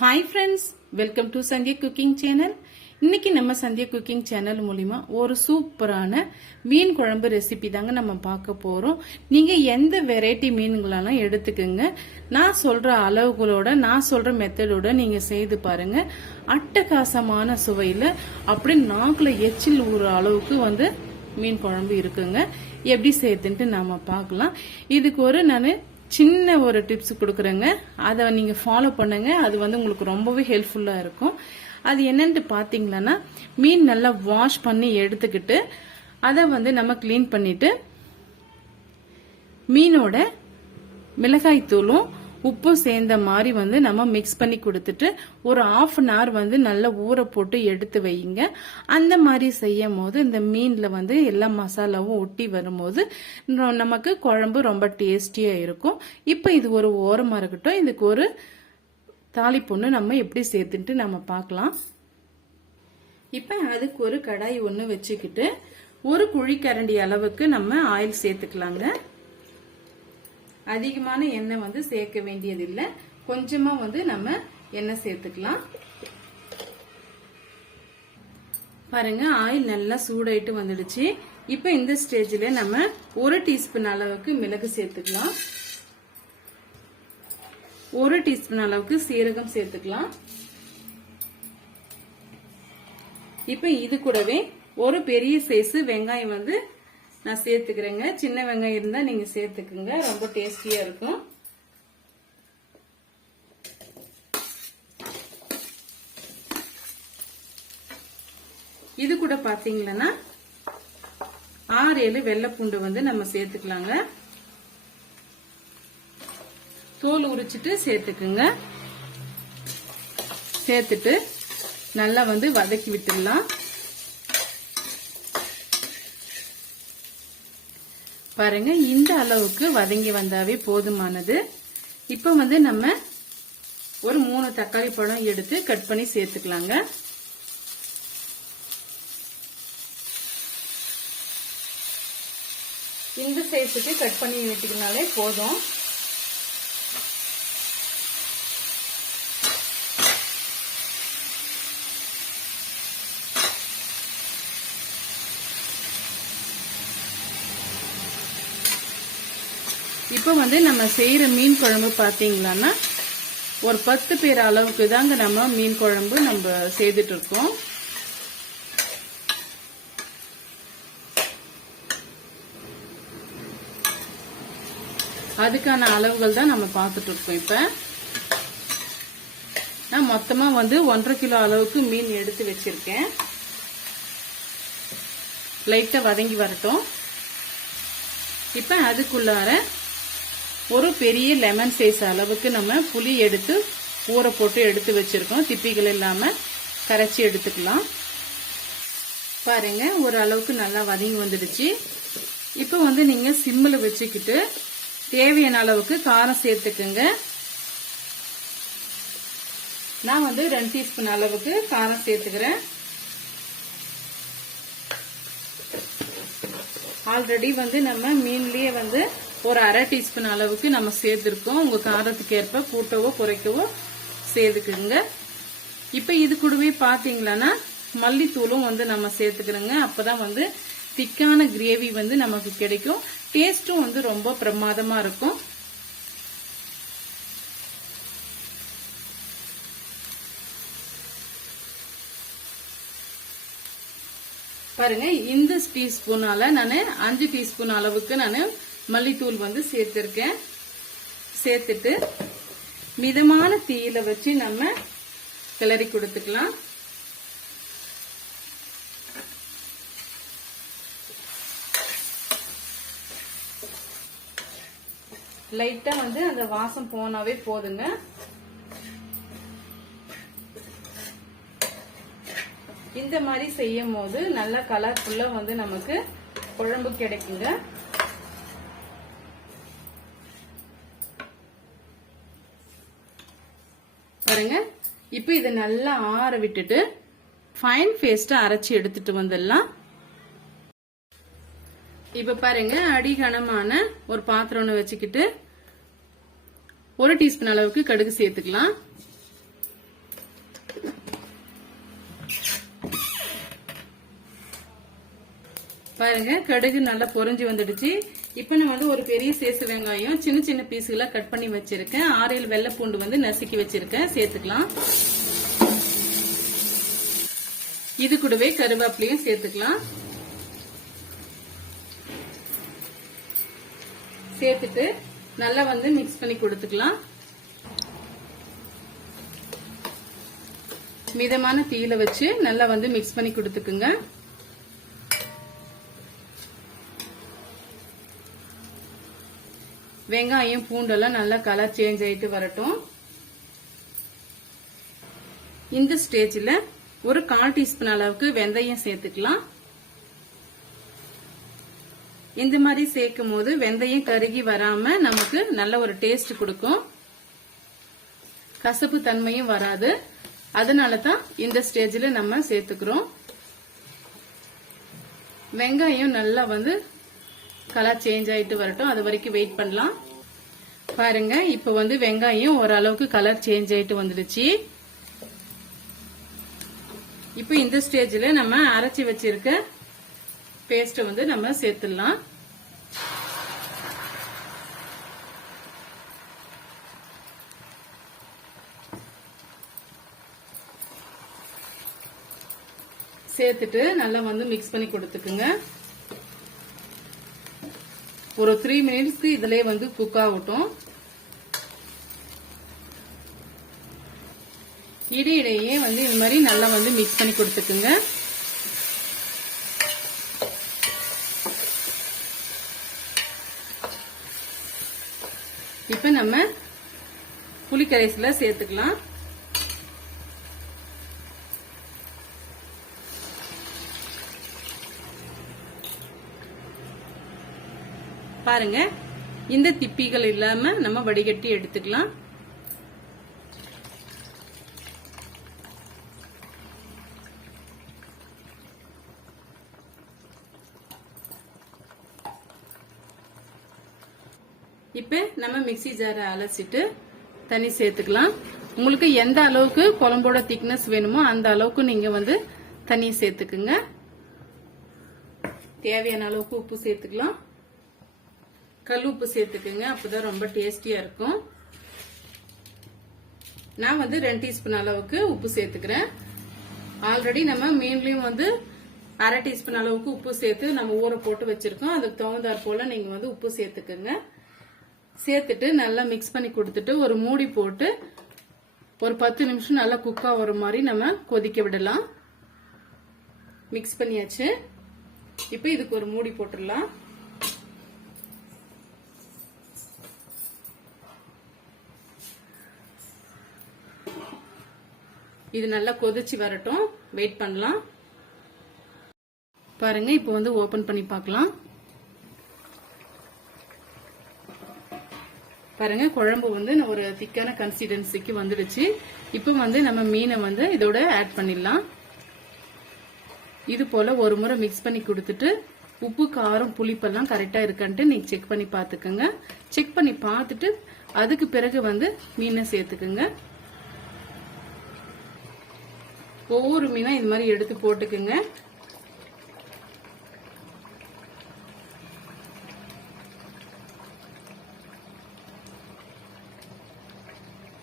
Hi friends, welcome to Sandhya cooking channel. இன்னைக்கு நம்ம Sandhya cooking channel மூலிமா ஒரு சூப்பரான மீன் குழம்பு ரெசிபி தாங்க நம்ம பார்க்க போறோம். நீங்க எந்த வெரைட்டி மீன்களெல்லாம் எடுத்துக்கோங்க. நான் சொல்ற அளவுகளோட, நான் சொல்ற மெத்தடோட நீங்க செய்து பாருங்க. அட்டகாசமான சுவையில அப்படி நாக்குல எச்சில் ஊற அளவுக்கு மீன் குழம்பு இருக்குங்க. எப்படி செய்யுதுன்ட்டு நாம பார்க்கலாம். இதுக்கு நான் சின்ன ஒரு டிப்ஸ் கொடுக்குறேங்க. அதை நீங்க ஃபாலோ பண்ணுங்க. அது உங்களுக்கு ரொம்பவே ஹெல்ப்ஃபுல்லா இருக்கும். அது என்னன்னு பாத்தீங்கன்னா, மீன் நல்லா வாஷ் பண்ணி எடுத்துக்கிட்டு அதை நம்ம கிளீன் பண்ணிட்டு மீனோட மிளகாய் தூளும் உப்பும் சேர்ந்த மாதிரி நம்ம மிக்ஸ் பண்ணி கொடுத்துட்டு ஒரு 1/2 an hour நல்லா ஊற போட்டு எடுத்து வைங்க. அந்த மாதிரி செய்யும் போது இந்த மீன்ல எல்லா மசாலாவும் ஒட்டி வரும்போது நமக்கு குழம்பு ரொம்ப டேஸ்டியா இருக்கும். இப்ப இது ஒரு ஓரமா இருக்கட்டும். இதுக்கு ஒரு தாளிப்பொண்ணு நம்ம எப்படி சேர்த்துட்டு நம்ம பார்க்கலாம். இப்ப அதுக்கு ஒரு கடாய் ஒண்ணு வச்சுக்கிட்டு ஒரு குழிக்கரண்டி அளவுக்கு நம்ம ஆயில் சேர்த்துக்கலாங்க. அதிகமான எண்ணெய் சேர்க்க வேண்டியதில்லை. கொஞ்சமா நம்ம எண்ணெய் சேர்த்துக்கலாம். பாருங்க, ஆயில் நல்லா சூடாயிட்டு வந்துடுச்சு. இப்ப இந்த ஸ்டேஜ்ல நம்ம 1 டீஸ்பூன் அளவுக்கு மிளகு சேர்த்துக்கலாம். 1 டீஸ்பூன் அளவுக்கு சீரகம் சேர்த்துக்கலாம். இப்ப இது கூடவே ஒரு பெரிய சைஸ் வெங்காயம் நான் சேர்த்துக்கிறேங்க. சின்ன வெங்காயம் இருந்தா நீங்க சேர்த்துக்குங்க, ரொம்ப டேஸ்டியா இருக்கும். இது கூட பாத்தீங்கன்னா 6-7 வெள்ளைப்பூண்டு நம்ம சேர்த்துக்கலாங்க. தோல் உரிச்சிட்டு சேர்த்துக்குங்க. சேர்த்துட்டு நல்லா வதக்கி விட்டுடலாம். பாருங்க, இந்த அளவுக்கு வதங்கி வந்தாவே போதுமானது. இப்ப நம்ம ஒரு 3 தக்காளி பழம் எடுத்து கட் பண்ணி சேர்த்துக்கலாங்க. இந்த சைஸுக்கு கட் பண்ணி விட்டுக்கினாலே போதும். இப்ப நம்ம செய்யற மீன் குழம்பு பாத்தீங்கன்னா ஒரு 10 பேர் அளவுக்கு தாங்க நம்ம மீன் குழம்பு நம்ம செய்துட்டு இருக்கோம். அதுக்கான அளவுகள் தான் நம்ம பார்த்துட்டு இருக்கோம். இப்ப நான் மொத்தமா 1.5 கிலோ அளவுக்கு மீன் எடுத்து வச்சிருக்கேன். லைட்டா வதங்கி வரட்டும். இப்ப அதுக்குள்ளார ஒரு பெரிய லெமன் சைஸ் அளவுக்கு நம்ம புளி எடுத்து ஊற போட்டு எடுத்து வச்சிருக்கோம். திப்பிகள் இல்லாம கரைச்சி எடுத்துக்கலாம். பாருங்க, ஒரு அளவுக்கு நல்லா வதங்கி வந்துடுச்சு. இப்ப நீங்க சிம்மில் வச்சுக்கிட்டு தேவையான அளவுக்கு காரம் சேர்த்துக்குங்க. நான் 2 டீஸ்பூன் அளவுக்கு காரம் சேர்த்துக்கிறேன். ஆல்ரெடி நம்ம மீன்லயே ஒரு 1/2 டீஸ்பூன் அளவுக்கு நம்ம சேர்த்திருக்கோம். உங்க காரத்துக்கு ஏற்ப கூட்டவோ குறைக்கவோ சேர்த்துக்குங்க. இப்ப இது கூடவே பாத்தீங்கன்னா மல்லித்தூளும் நம்ம சேர்த்துக்கிறோங்க. அப்பதான் திக்கான கிரேவி நமக்கு கிடைக்கும். டேஸ்டும் ரொம்ப பிரமாதமா இருக்கும். பாருங்க, இந்த டீஸ்பூனால நான் 5 டீஸ்பூன் அளவுக்கு நான் மல்லித்தூள் சேர்த்திருக்கேன். சேர்த்துட்டு மிதமான தீயில வச்சு நம்ம கிளறி கொடுத்துக்கலாம். லைட்டா அந்த வாசம் போனாவே போதுங்க. இந்த மாதிரி செய்யும் போது நல்ல கலர்ஃபுல்லா நமக்கு குழம்பு கிடைக்குங்க. பாருங்க, இப்ப இதை நல்லா ஆற விட்டுட்டு ஃபைன் பேஸ்டா அரைச்சி எடுத்துட்டு வந்துடலாம். இப்ப பாருங்க, அடிகனமான ஒரு பாத்திரம் ஒன்று வச்சுக்கிட்டு 1 டீஸ்பூன் அளவுக்கு கடுகு சேர்த்துக்கலாம். பாருங்க கடுகு நல்லா பொரிஞ்சு வந்துடுச்சு. இப்ப நான் வந்து ஒரு பெரிய சைஸ் வெங்காயம் சின்ன சின்ன பீஸுகளா கட் பண்ணி வச்சிருக்கேன். 6-7 வெள்ளை பூண்டு வந்து நசுக்கி வச்சிருக்கேன், சேர்த்துக்கலாம். இது கூடவே கருவேப்பிலையும் சேர்த்துக்கலாம். சேர்த்துட்டு நல்லா வந்து மிக்ஸ் பண்ணி கொடுத்துக்கலாம். மிதமான தீயில வச்சு நல்லா வந்து மிக்ஸ் பண்ணி கொடுத்துக்குங்க. வெங்காயம் பூண்டெல்லாம் நல்லா கலர் சேஞ்ச் ஆயிட்டு வரட்டும். இந்த ஸ்டேஜ்ல ஒரு 1/4 டீஸ்பூன் அளவுக்கு வெந்தயம் சேர்த்துக்கலாம். இந்த மாதிரி சேர்க்கும் போது வெந்தயம் கருகி வராம நமக்கு நல்ல ஒரு டேஸ்ட் கொடுக்கும், கசப்பு தன்மையும் வராது. அதனாலதான் இந்த ஸ்டேஜ்ல நம்ம சேர்த்துக்கிறோம். வெங்காயம் நல்லா வந்து கலர் சேஞ்ச் ஆயிட்டு வரட்டும், அது வரைக்கும் வெயிட் பண்ணலாம். பாருங்க இப்ப வந்து வெங்காயம் ஓரளவுக்கு கலர் சேஞ்ச் ஆயிட்டு வந்துடுச்சு. இப்ப இந்த ஸ்டேஜ்ல நம்ம அரைச்சி வச்சிருக்க பேஸ்ட் வந்து நம்ம சேர்த்துடலாம். சேர்த்துட்டு நல்லா வந்து மிக்ஸ் பண்ணி கொடுத்துக்குங்க. ஒரு 3 மினிட்ஸ்க்கு இதுலயே வந்து குக் ஆகட்டும். இடையிடையே வந்து இந்த மாதிரி நல்லா வந்து மிக்ஸ் பண்ணி கொடுத்துக்குங்க. இப்ப நம்ம புளிக்கரைசல சேர்த்துக்கலாம். பாருங்க இந்த திப்பிகள் இல்லாம நம்ம வடிகட்டி எடுத்துக்கலாம். இப்ப நம்ம மிக்ஸி ஜாரை அலசிட்டு தண்ணி சேர்த்துக்கலாம். உங்களுக்கு எந்த அளவுக்கு குழம்போட திக்னஸ் வேணுமோ அந்த அளவுக்கு நீங்க வந்து தண்ணி சேர்த்துக்குங்க. தேவையான அளவுக்கு உப்பு சேர்த்துக்கலாம். கல் உப்பு சேர்த்துக்குங்க, அப்பதான் ரொம்ப டேஸ்டியா இருக்கும். நான் வந்து 2 டீஸ்பூன் அளவுக்கு உப்பு சேர்த்துக்கிறேன். ஆல்ரெடி நம்ம மீன்லயும் வந்து 1/2 டீஸ்பூன் அளவுக்கு உப்பு சேர்த்து நம்ம ஊற போட்டு வச்சிருக்கோம். அதுக்கு தகுந்தாற் போல நீங்க வந்து உப்பு சேர்த்துக்குங்க. சேர்த்துட்டு நல்லா மிக்ஸ் பண்ணி கொடுத்துட்டு ஒரு மூடி போட்டு ஒரு 10 நிமிஷம் நல்லா குக் ஆகிற மாதிரி நம்ம கொதிக்க விடலாம். மிக்ஸ் பண்ணியாச்சு. இப்ப இதுக்கு ஒரு மூடி போட்டுடலாம். இது நல்லா கொதிச்சு வரட்டும், வெயிட் பண்ணலாம். பாருங்க இப்போ வந்து ஓபன் பண்ணி பார்க்கலாம். பாருங்க குழம்பு வந்து ஒரு திக்கான கன்சிஸ்டன்சிக்கு வந்துடுச்சு. இப்போ வந்து நம்ம மீனை வந்து இதோட ஆட் பண்ணிடலாம். இது போல ஒரு முறை மிக்ஸ் பண்ணி கொடுத்துட்டு உப்பு காரம் புளிப்பெல்லாம் கரெக்டா இருக்கான்ட்டு நீங்க செக் பண்ணி பாத்துக்கோங்க. செக் பண்ணி பார்த்துட்டு அதுக்கு பிறகு வந்து மீனை சேர்த்துக்குங்க. ஒவ்வொரு மீனா இது மாதிரி எடுத்து போட்டுக்குங்க.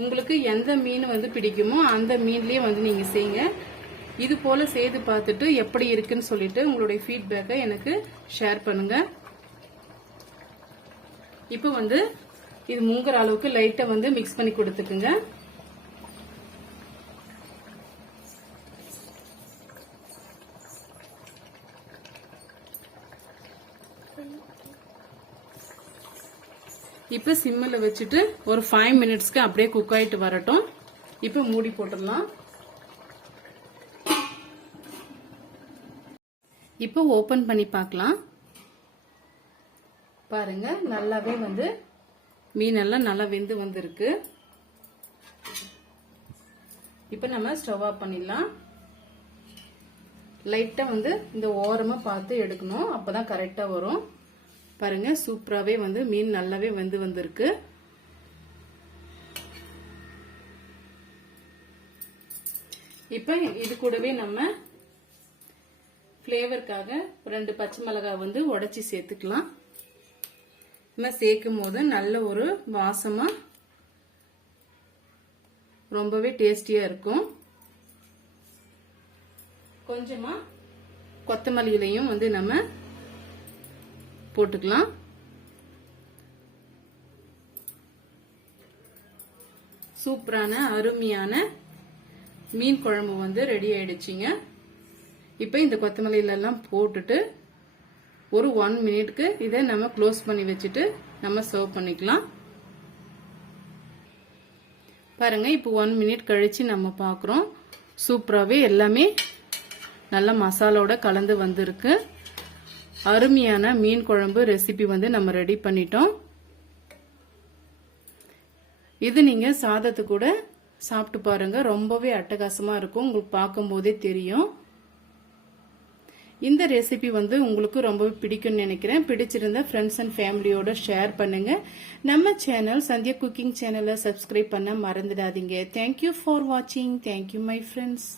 உங்களுக்கு எந்த மீன் வந்து பிடிக்குமோ அந்த மீன்லயே வந்து நீங்க செய்யுங்க. இது போல செய்து பார்த்துட்டு எப்படி இருக்குன்னு சொல்லிட்டு உங்களுடைய ஃபீட்பேக்கை எனக்கு ஷேர் பண்ணுங்க. இப்போ வந்து இது முங்குற அளவுக்கு லைட்டா வந்து மிக்ஸ் பண்ணி கொடுத்துக்குங்க. இப்ப சிம்மில் வச்சுட்டு ஒரு 5 மினிட்ஸ்க்கு அப்படியே குக் ஆயிட்டு வரட்டும். இப்ப மூடி போட்டுடலாம். இப்போ ஓபன் பண்ணி பார்க்கலாம். பாருங்க நல்லாவே வந்து மீனெல்லாம் நல்லா வெந்து வந்திருக்கு. இப்ப நம்ம ஸ்டவ் ஆஃப் பண்ணிடலாம். லைட்டா வந்து இந்த ஓரமா பார்த்து எடுக்கணும், அப்பதான் கரெக்டா வரும். பாருங்க சூப்பராவே வந்து மீன் நல்லாவே வெந்து வந்திருக்கு. இப்ப இது கூடவே நம்ம ஃப்ளேவருக்காக 2 பச்சை மிளகாய் வந்து உடைச்சி சேர்த்துக்கலாம். நம்ம சேர்க்கும் போது நல்ல ஒரு வாசமா ரொம்பவே டேஸ்டியா இருக்கும். கொஞ்சமா கொத்தமல்லியிலையும் வந்து நம்ம போட்டுக்கலாம். சூப்பரான அருமையான மீன் குழம்பு வந்து ரெடி ஆயிடுச்சுங்க. இப்போ இந்த கொத்தமல்லியில எல்லாம் போட்டுட்டு ஒரு 1 மினிட்க்கு இதை நம்ம க்ளோஸ் பண்ணி வச்சுட்டு நம்ம சர்வ் பண்ணிக்கலாம். பாருங்க, இப்போ 1 மினிட் கழிச்சு நம்ம பார்க்குறோம். சூப்பராகவே எல்லாமே நல்ல மசாலாவோட கலந்து வந்திருக்கு. அருமையான மீன் குழம்பு ரெசிபி வந்து நம்ம ரெடி பண்ணிட்டோம். இது நீங்க சாதத்து கூட சாப்பிட்டு பாருங்க, ரொம்பவே அட்டகாசமா இருக்கும். உங்களுக்கு பார்க்கும் போதே தெரியும். இந்த ரெசிபி வந்து உங்களுக்கு ரொம்பவே பிடிக்கும்னு நினைக்கிறேன். பிடிச்சிருந்தா ஃப்ரெண்ட்ஸ் அண்ட் ஃபேமிலியோட ஷேர் பண்ணுங்க. நம்ம சேனல் சந்தியா குக்கிங் சேனலை சப்ஸ்கிரைப் பண்ண மறந்துடாதீங்க. தேங்க்யூ ஃபார் வாட்சிங். Thank you my friends.